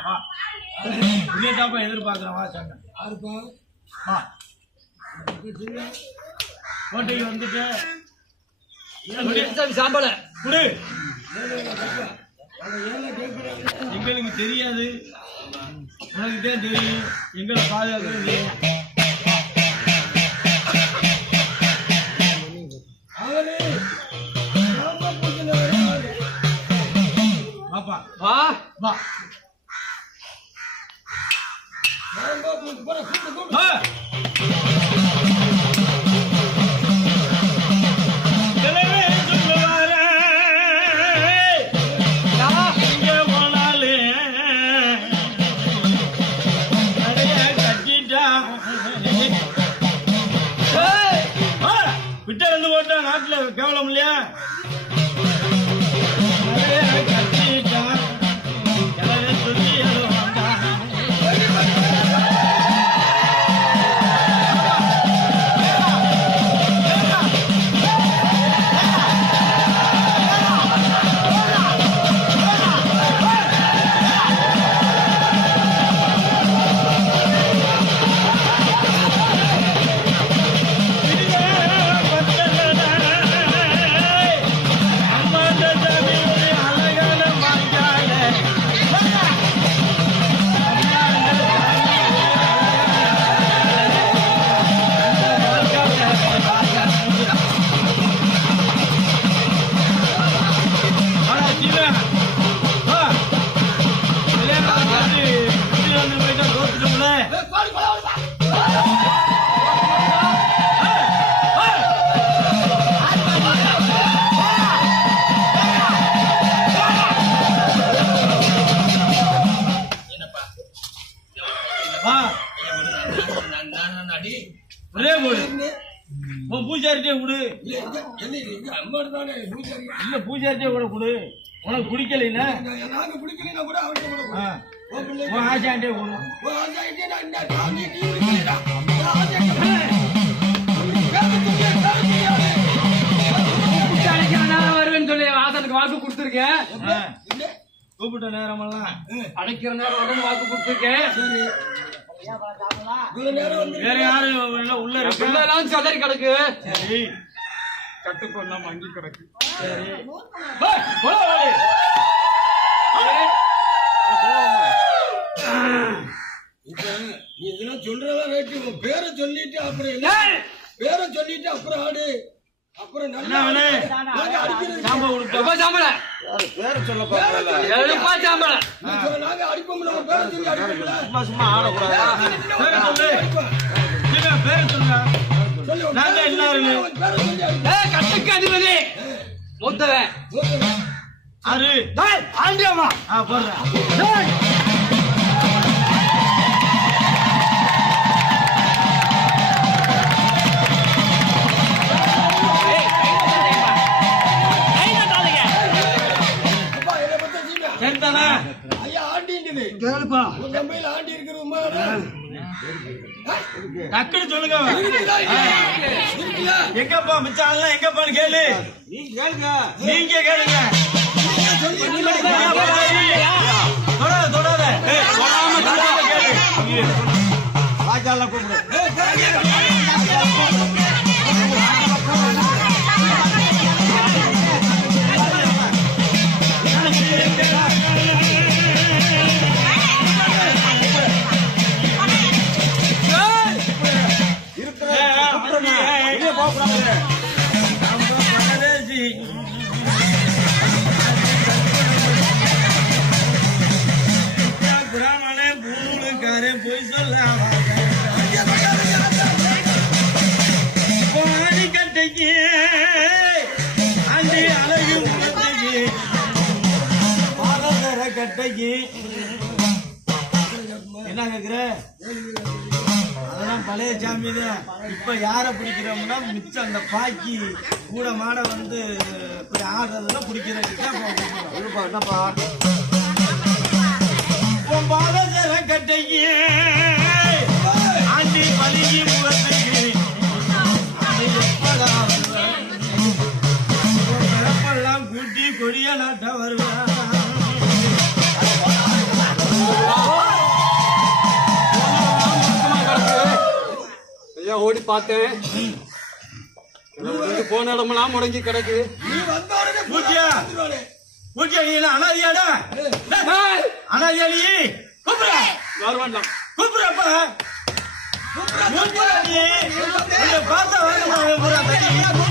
வா இல்லட்டாப்பா எதிர்பார்க்குறேன் வா சொன்ன யாருப்பா வா கோட்டைக்கு வந்துட்டு சாம்பல குடு எங்களுக்கு தெரியாது உனக்கு தான் தெரியும் எங்களை பாதுகாக்கிறது வாப்பா வா வா விட்ட வந்து போட்டா நாட்டுல கேவலம் இல்லையா பூஜாரிட்டே கொடு இல்ல பூஜாரிட்டே கூட கொடு உனக்கு பிடிக்கலைன்னா ஆச்சாண்டே கொடு வருவேன்னு சொல்லி ஆசனுக்கு வாக்கு கொடுத்துருக்கேன் கூப்பிட்ட நேரமெல்லாம் அடைக்கிற நேரம் வரும்னு வாக்கு கொடுத்துருக்கேன் வேற யாரும் உள்ள இருக்கு சதறி கிடக்கு கட்டுப்பெல்லாம் மங்கி கிடக்கு சரி இதெல்லாம் சொல்றதா வேட்டி பேரை சொல்லிட்டு அப்புறம் ஆடு அப்புறம் கட்டுக்கு அதிபதி மூத்தவன் ஆண்டியம்மா போடுறேன் கேளுப்பா ஆண்டி இருக்கிற டக்குனு சொல்லுங்க எங்கப்பா மிச்சான் எங்கப்பான்னு கேளு நீங்க கேளுங்க தொடாத கேளு ராஜால கூப்பிடு என்ன கேக்குற அதெல்லாம் பழைய சாமி தான். இப்ப யார பிடிக்கிறோம்னா மிச்சம் அந்த பாக்கி கூட மாட வந்து இப்படி ஆடுறதுல பிடிக்கிறதுக்கு என்னப்பா பாதசர கட்டைக்கு ஆண்டி பழகி முகத்துக்கு கூட்டி கொடிய நாட்ட வருவா பார்த்தேன். இவருக்கு போன இடமெல்லாம் முடங்கி கிடக்கு. நீ வந்த உடனே பூஜ்யா. வந்துருவானே. பூஜ்யா, நீ என்ன அனாதியாடா? ஏய், அனாதியா நீ? கூப்பிடுற. வர வேண்டாம். கூப்பிடுறப்பா. பூஜ்யா நீ. உன்னை பார்த்தா வேணுமா? பூரா தண்ணி.